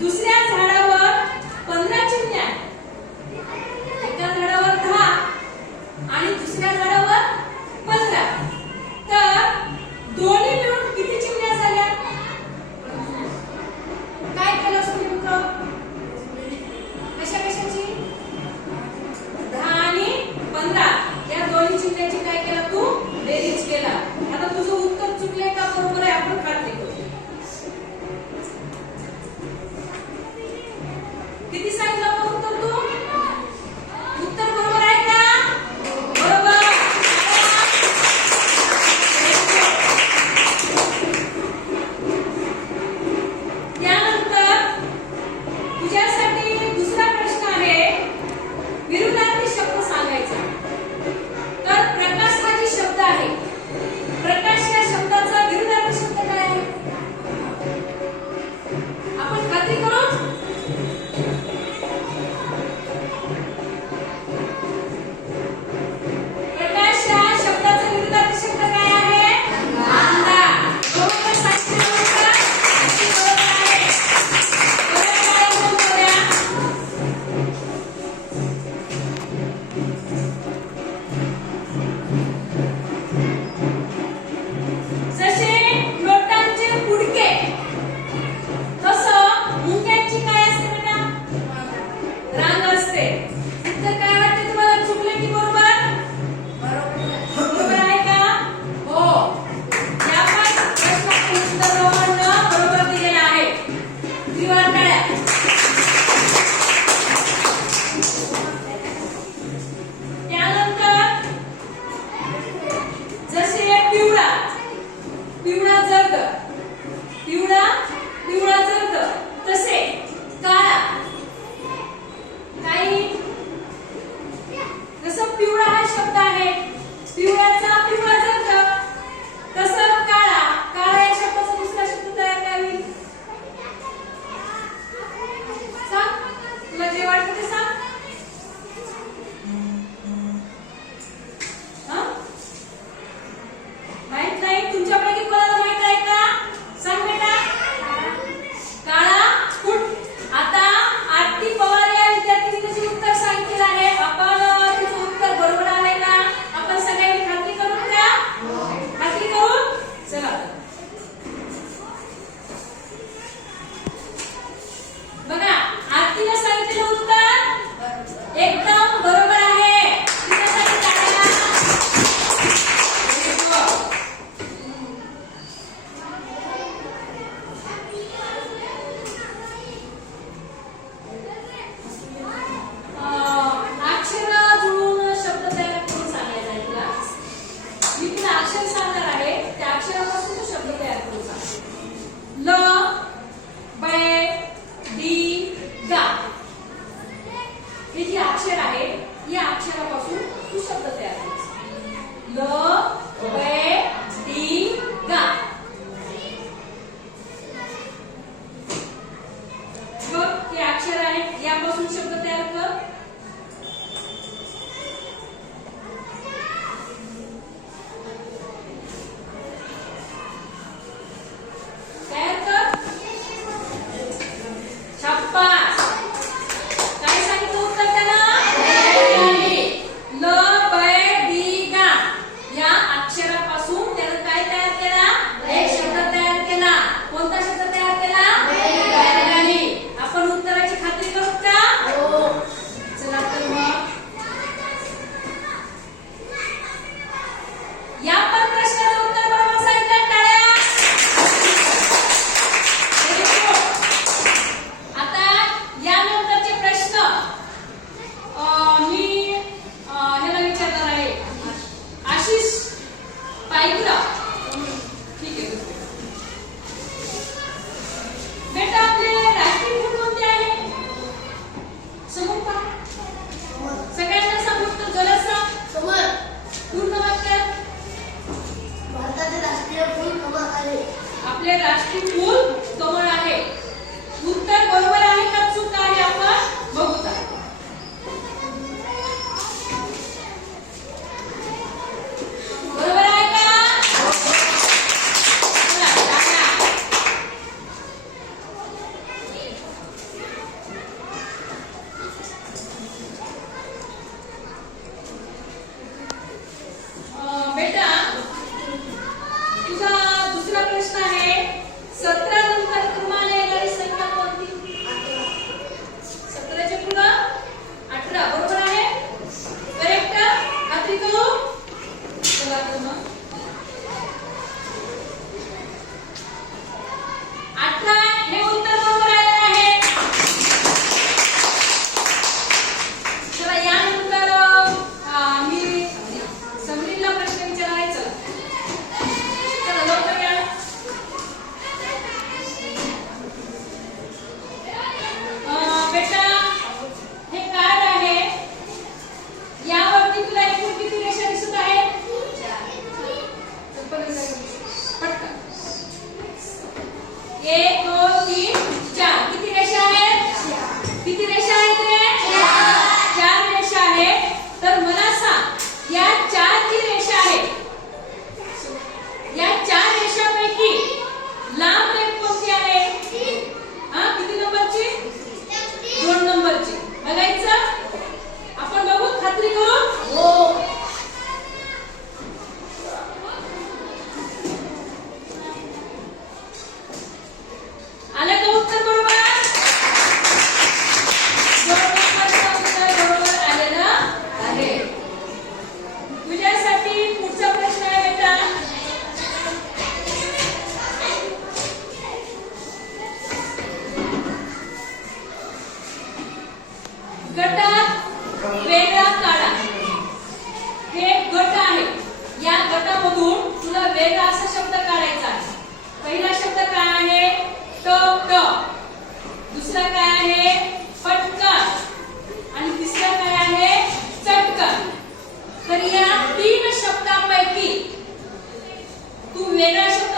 दुसऱ्या mulher acha que गटामधून तुला वेगळा असा शब्द काढायचा आहे. पहिला शब्द काय आहे? ट ट. दुसरा काय आहे? पटकन. आणि तिसरा काय आहे? चटकन. तर या तीन शब्दांपैकी तू वेगळा शब्द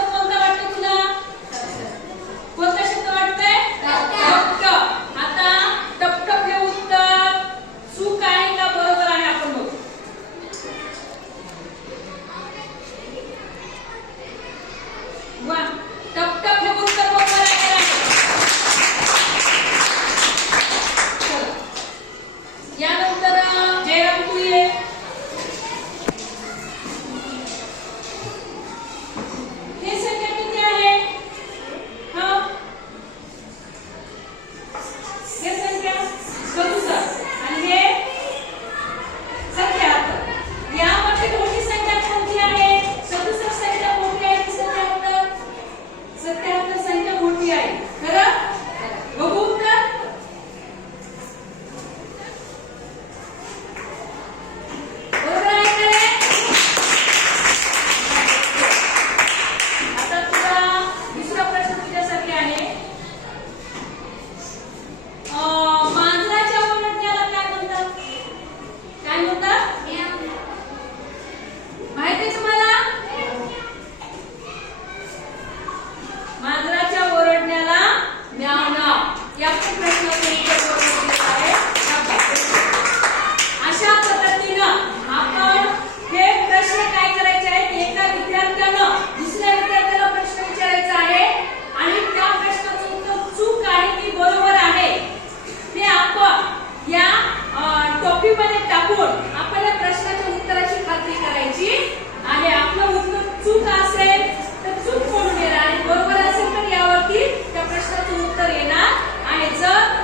या प्रश्न आहे. अशा पद्धतीनं आपण हे प्रश्न काय करायचे एका विद्यार्थ्यानं दुसऱ्या विद्यार्थ्याला प्रश्न विचारायचा आहे. आणि त्या प्रश्नाचं चूक आहे की बरोबर आहे ते आपण या टोपीमध्ये टाकून 알겠죠?